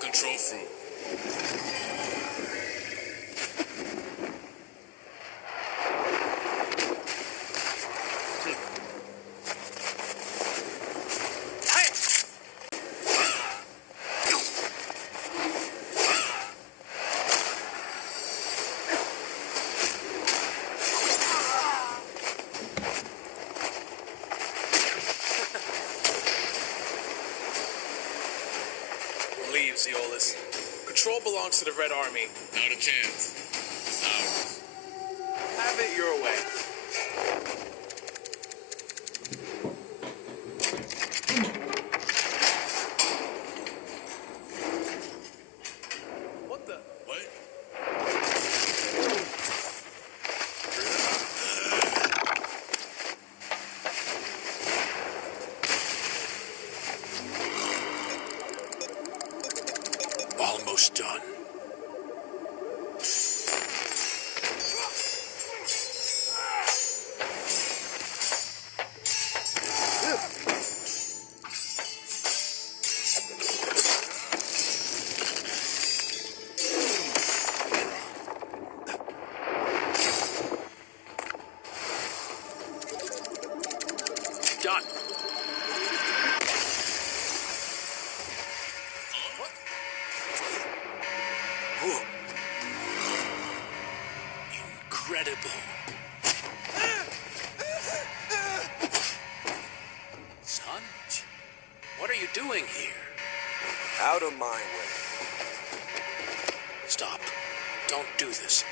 control fruit. Leaves, Eolus. Control belongs to the Red Army. Not a chance. It's ours. Have it your way. What the? What? Almost done. Done. Whoa. Incredible. Son, what are you doing here? Out of my way. Stop. Don't do this.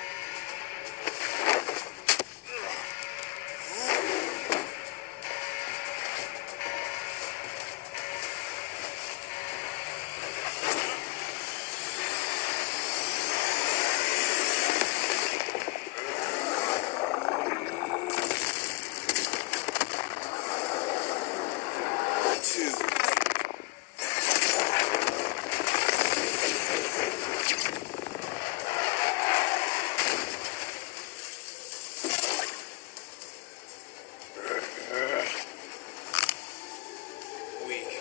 Weak.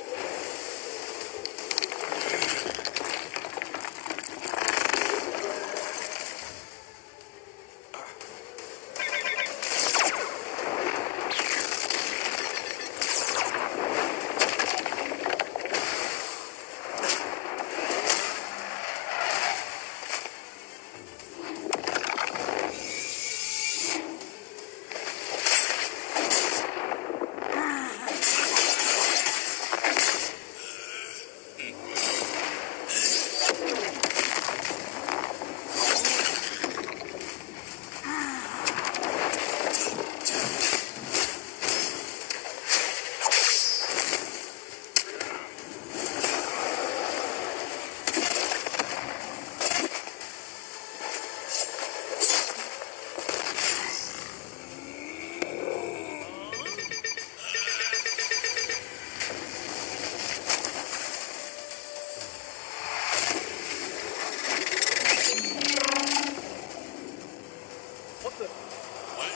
What the? What?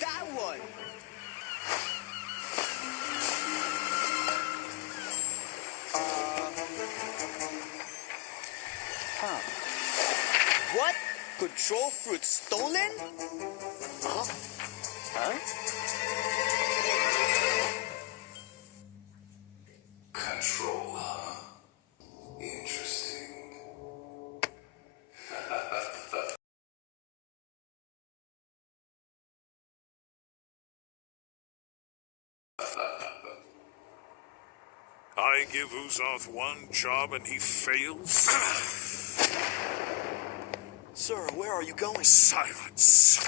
That one! What? Control fruit stolen? Huh? Control, huh? Interesting. I give Uzoth one job and he fails? Sir, where are you going? Silence!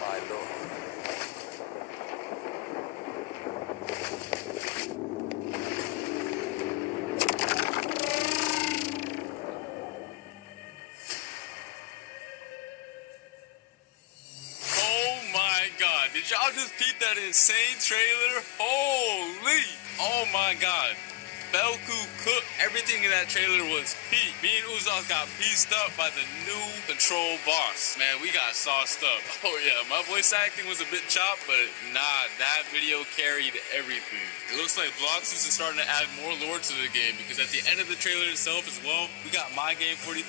My lord. just peeped that insane trailer? Holy! Oh my god. Belku cooked. Everything in that trailer was peak. Me and Uzak got pieced up by the new control boss. Man, we got sauced up. Oh yeah, my voice acting was a bit chopped, but nah, that video carried everything. It looks like Bloxus is starting to add more lore to the game, because at the end of the trailer itself as well, we got My Game 43,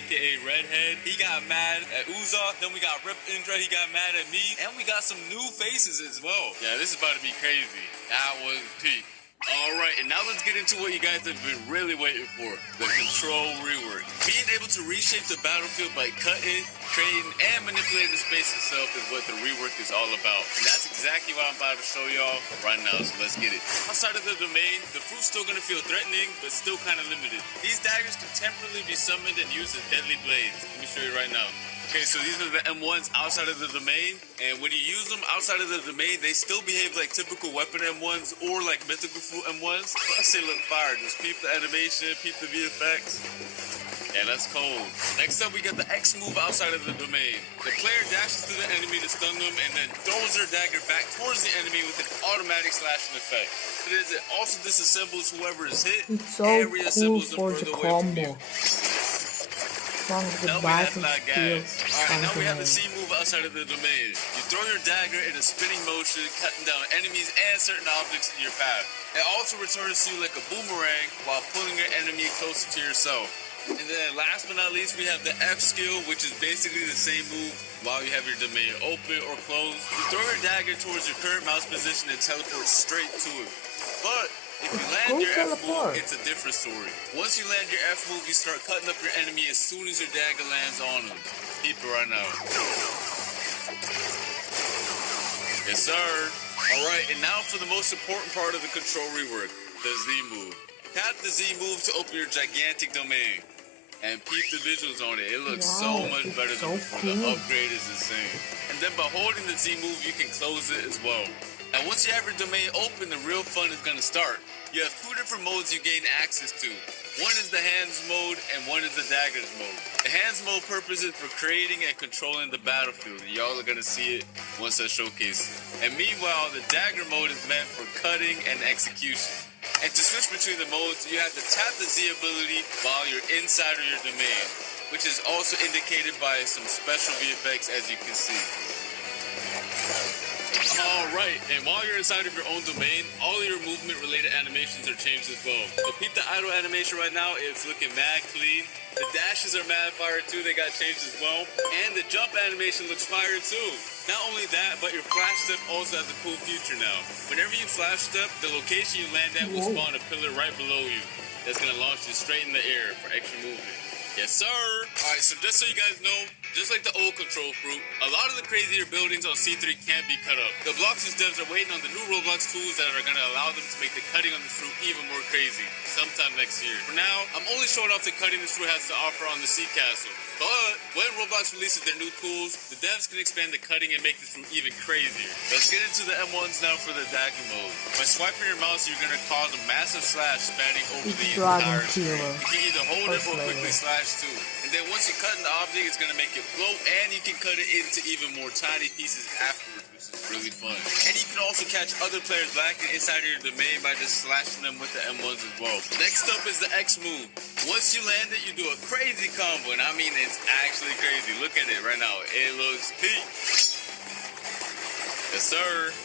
aka Redhead. He got mad at Uzak. Then we got Rip Indra. He got mad at me. And we got some new faces as well. Yeah, this is about to be crazy. That was peak. Alright, and now let's get into what you guys have been really waiting for. The control rework. Being able to reshape the battlefield by cutting, creating, and manipulating the space itself is what the rework is all about. And that's exactly what I'm about to show y'all right now, so let's get it. Outside of the domain, the fruit's still going to feel threatening, but still kind of limited. These daggers can temporarily be summoned and used as deadly blades. Let me show you right now. Okay, so these are the M1s outside of the domain, and when you use them outside of the domain, they still behave like typical weapon M1s or like mythical fruit M1s. Plus they look fire. Just peep the animation, peep the VFX. Yeah, that's cold. Next up, we got the X move outside of the domain. The player dashes to the enemy to stun them and then throws their dagger back towards the enemy with an automatic slashing effect. It also disassembles whoever is hit It's so and cool reassembles them for further the away from you. combo. One of the Tell me that's bison not skills. gas. Alright, now we have the C move outside of the domain. You throw your dagger in a spinning motion, cutting down enemies and certain objects in your path. It also returns to you like a boomerang while pulling your enemy closer to yourself. And then last but not least, we have the F skill, which is basically the same move while you have your domain open or closed. You throw your dagger towards your current mouse position and teleport straight to it. But if you land your F move, it's a different story. Once you land your F move, you start cutting up your enemy as soon as your dagger lands on them. Keep it right now. Yes, sir. Alright, and now for the most important part of the control rework, the Z move. Tap the Z move to open your gigantic domain. And peep the visuals on it. It looks so much better than before. The upgrade is insane. And then by holding the Z move, you can close it as well. And once you have your domain open, the real fun is going to start. You have two different modes you gain access to. One is the hands mode and one is the daggers mode. The hands mode purpose is for creating and controlling the battlefield. Y'all are going to see it once I showcase it. And meanwhile, the dagger mode is meant for cutting and execution. And to switch between the modes, you have to tap the Z ability while you're inside of your domain, which is also indicated by some special VFX as you can see. Alright, and while you're inside of your own domain, all of your movement related animations are changed as well. So peep the idle animation right now, it's looking mad clean. The dashes are mad fire too, they got changed as well. And the jump animation looks fire too. Not only that, but your flash step also has a cool feature now. Whenever you flash step, the location you land at will spawn a pillar right below you. That's gonna launch you straight in the air for extra movement. Yes, sir. Alright, so just so you guys know, just like the old control fruit, a lot of the crazier buildings on C3 can't be cut up. The Bloxus devs are waiting on the new Roblox tools that are going to allow them to make the cutting on the fruit even more crazy, sometime next year. For now, I'm only showing off the cutting this fruit has to offer on the Sea Castle. But when Roblox releases their new tools, the devs can expand the cutting and make this fruit even crazier. Let's get into the M1s now for the dagger mode. By swiping your mouse, you're going to cause a massive slash spanning over the entire screen. You can either hold it or quickly slash too. And then once you cut in the object, it's going to make it float, and you can cut it into even more tiny pieces afterwards, which is really fun. And you can also catch other players lacking inside of your domain by just slashing them with the M1s as well. Next up is the X move. Once you land it, you do a crazy combo, and I mean it's actually crazy. Look at it right now. It looks peak. Yes, sir.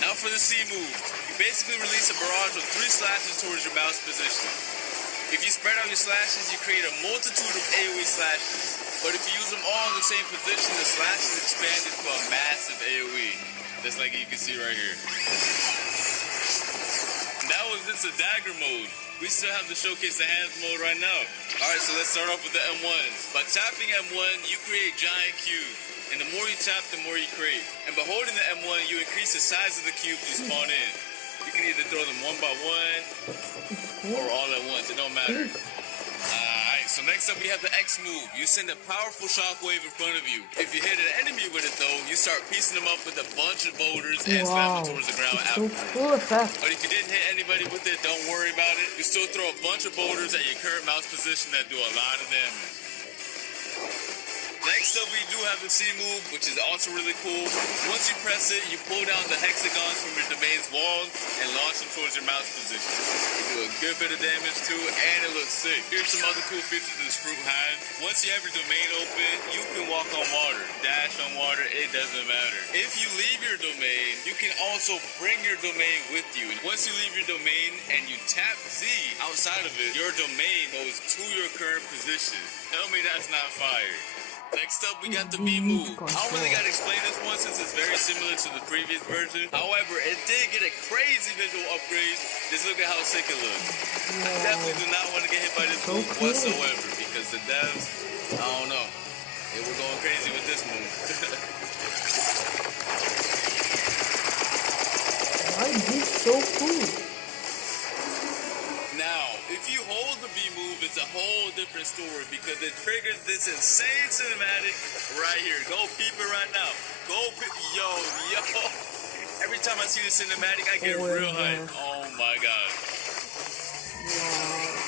Now for the C move. You basically release a barrage of 3 slashes towards your mouse position. If you spread out your slashes, you create a multitude of AoE slashes. But if you use them all in the same position, the slashes expand into a massive AoE. Just like you can see right here. And that was just a dagger mode. We still have to showcase the hands mode right now. Alright, so let's start off with the M1s. By tapping M1, you create giant cubes. And the more you tap, the more you create. And by holding the M1, you increase the size of the cubes you spawn in. You can either throw them one by one or all at once. It don't matter. Alright, so next up we have the X move. You send a powerful shockwave in front of you. If you hit an enemy with it though, you start piecing them up with a bunch of boulders and slam them towards the ground afterwards. Cool effect. But if you didn't hit anybody with it, don't worry about it. You still throw a bunch of boulders at your current mouse position that do a lot of damage. Next up, we do have the C move, which is also really cool. Once you press it, you pull down the hexagons from your domain's walls and launch them towards your mouse position. You do a good bit of damage too, and it looks sick. Here's some other cool features this fruit has. Once you have your domain open, you can walk on water, dash on water, it doesn't matter. If you leave your domain, you can also bring your domain with you. Once you leave your domain and you tap Z outside of it, your domain goes to your current position. Tell me that's not fire. Next up, we got the B move. I don't really gotta explain this one since it's very similar to the previous version. However, it did get a crazy visual upgrade. Just look at how sick it looks. I definitely do not want to get hit by this move whatsoever because the devs, I don't know, they were going crazy with this move. Why is this so cool? Now, if you hold the B move, it's a whole different story because it triggers this insane cinematic right here. Go peep it right now. Go peep. Yo. Every time I see the cinematic, I get real hype. Oh my god. Wow.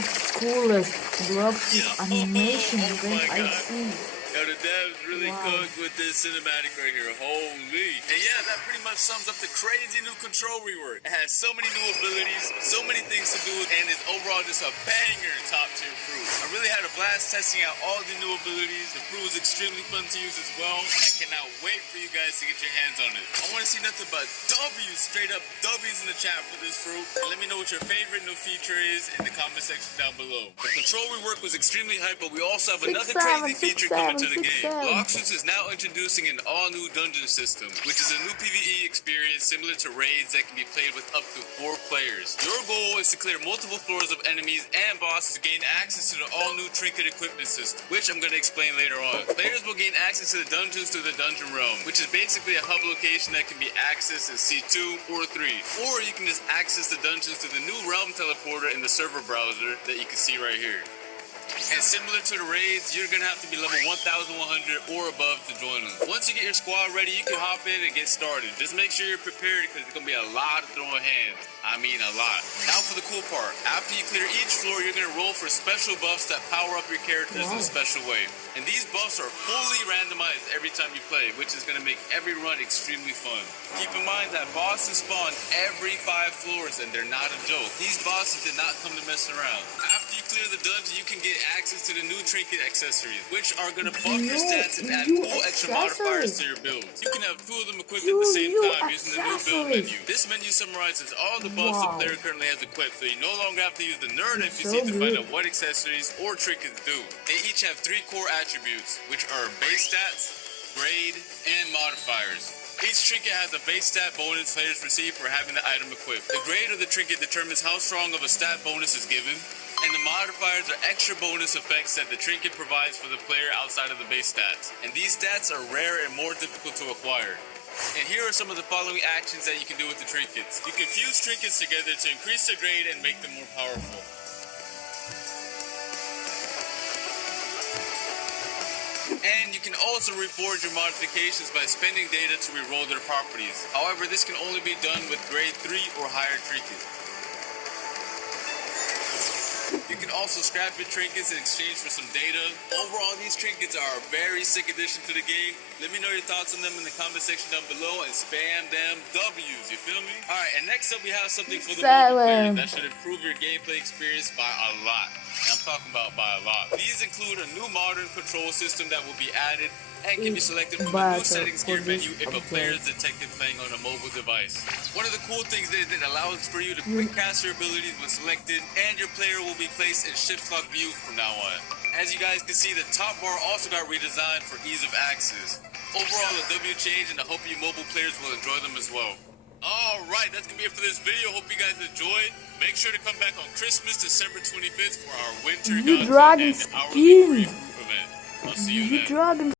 It's coolest blocky animation event I see. Yo, the devs really cooked with this cinematic right here. Holy. And yeah, that pretty much sums up the crazy new control rework. It has so many new abilities, so many things to do, and it's overall just a banger top tier fruit. I really had a blast testing out all the new abilities. The fruit was extremely fun to use as well, and I cannot wait for you guys to get your hands on it. I want to see nothing but W's, straight up W's in the chat for this fruit. And let me know what your favorite new feature is in the comment section down below. The control rework was extremely hype, but we also have another crazy feature coming to the game. Blocky is now introducing an all-new dungeon system, which is a new PvE experience similar to raids that can be played with up to 4 players. Your goal is to clear multiple floors of enemies and bosses to gain access to the all-new trinket equipment system, which I'm going to explain later on. Players will gain access to the dungeons through the dungeon realm, which is basically a hub location that can be accessed in C2 or 3. Or you can just access the dungeons through the new realm teleporter in the server browser that you can see right here. And similar to the raids, you're gonna have to be level 1100 or above to join them. Once you get your squad ready, you can hop in and get started. Just make sure you're prepared because it's gonna be a lot of throwing hands. I mean a lot. Now for the cool part. After you clear each floor, you're gonna roll for special buffs that power up your characters in a special way. And these buffs are fully randomized every time you play, which is gonna make every run extremely fun. Keep in mind that bosses spawn every 5 floors and they're not a joke. These bosses did not come to mess around. After you clear the dungeon, you can get access to the new trinket accessories, which are gonna buff your stats and add cool extra modifiers to your builds. You can have 2 of them equipped at the same time using the new build menu. This menu summarizes all the buffs the player currently has equipped, so you no longer have to use the nerd NPC to find out what accessories or trinkets do. They each have 3 core attributes, which are base stats, grade, and modifiers. Each trinket has a base stat bonus players receive for having the item equipped. The grade of the trinket determines how strong of a stat bonus is given, and the modifiers are extra bonus effects that the trinket provides for the player outside of the base stats. And these stats are rare and more difficult to acquire. And here are some of the following actions that you can do with the trinkets. You can fuse trinkets together to increase their grade and make them more powerful. And you can also reforge your modifications by spending data to reroll their properties. However, this can only be done with grade 3 or higher trinkets. You can also scrap your trinkets in exchange for some data. Overall, these trinkets are a very sick addition to the game. Let me know your thoughts on them in the comment section down below and spam them W's, you feel me? Alright, and next up we have something for the multiplayer that should improve your gameplay experience by a lot. And I'm talking about by a lot. These include a new modern control system that will be added and can be selected from the new settings gear menu if a player is detected playing on a mobile device. One of the cool things is that it allows for you to quick cast your abilities when selected, and your player will be placed in shift lock view from now on. As you guys can see, the top bar also got redesigned for ease of access. Overall, a W change, and I hope you mobile players will enjoy them as well. Alright, that's gonna be it for this video. Hope you guys enjoyed. Make sure to come back on Christmas, December 25th for our winter content and our free fruit event. I'll see you then. Dragon